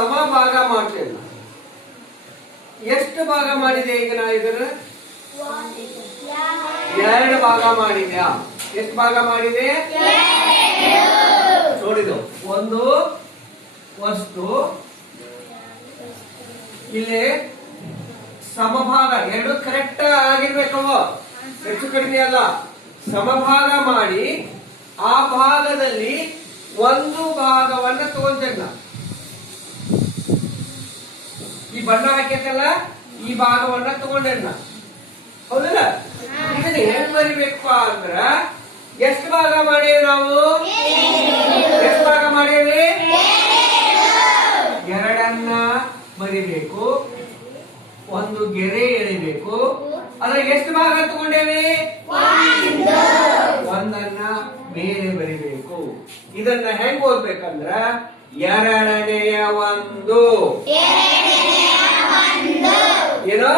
ಸಮಭಾಗ ಮಾಡ್ತೇನೆ. ಎಷ್ಟು ಭಾಗ ಮಾಡಿದೆ ಈಗ ನಾ ಇದನ್ನ? 2 ಭಾಗ ಮಾಡಿದ್ಯಾ? ಎಷ್ಟು ಭಾಗ ಮಾಡಿದೆ? ನೋಡಿದು ಒಂದು ವಸ್ತು ಇಲ್ಲಿ ಸಮಭಾಗ 2 ಕರೆಕ್ಟ್ ಆಗಿರ್ಬೇಕವ, ಹೆಚ್ಚು ಕಡಿಮೆ ಅಲ್ಲ. ಸಮಭಾಗ ಮಾಡಿ ಆ ಭಾಗದಲ್ಲಿ ಒಂದು ಭಾಗವನ್ನ ತಗೊಂತೇನ. ಈ ಬಣ್ಣ ಹಾಕೈತಲ್ಲ, ಈ ಭಾಗವನ್ನ ತಗೊಂಡೇನ, ಹೌದಲ್ಲ? ಇದನ್ನ ಹೆಂಗ್ ಬರಿಬೇಕಪ್ಪ ಅಂದ್ರ ಎಷ್ಟು ಭಾಗ ಮಾಡೇವಿ ನಾವು? ಎಷ್ಟು ಭಾಗ ಮಾಡೇವಿ? 2 ಬರಿಬೇಕು, ಒಂದು ಗೆರೆ ಎಳಿಬೇಕು. ಅದ್ರಾಗ ಎಷ್ಟು ಭಾಗ ತಗೊಂಡೇವಿ? 1 ಬೇರೆ ಬರಿಬೇಕು. ಇದನ್ನ ಹೆಂಗ್ ಓದ್ಬೇಕಂದ್ರ 2ನೇ 1 ಏನೋ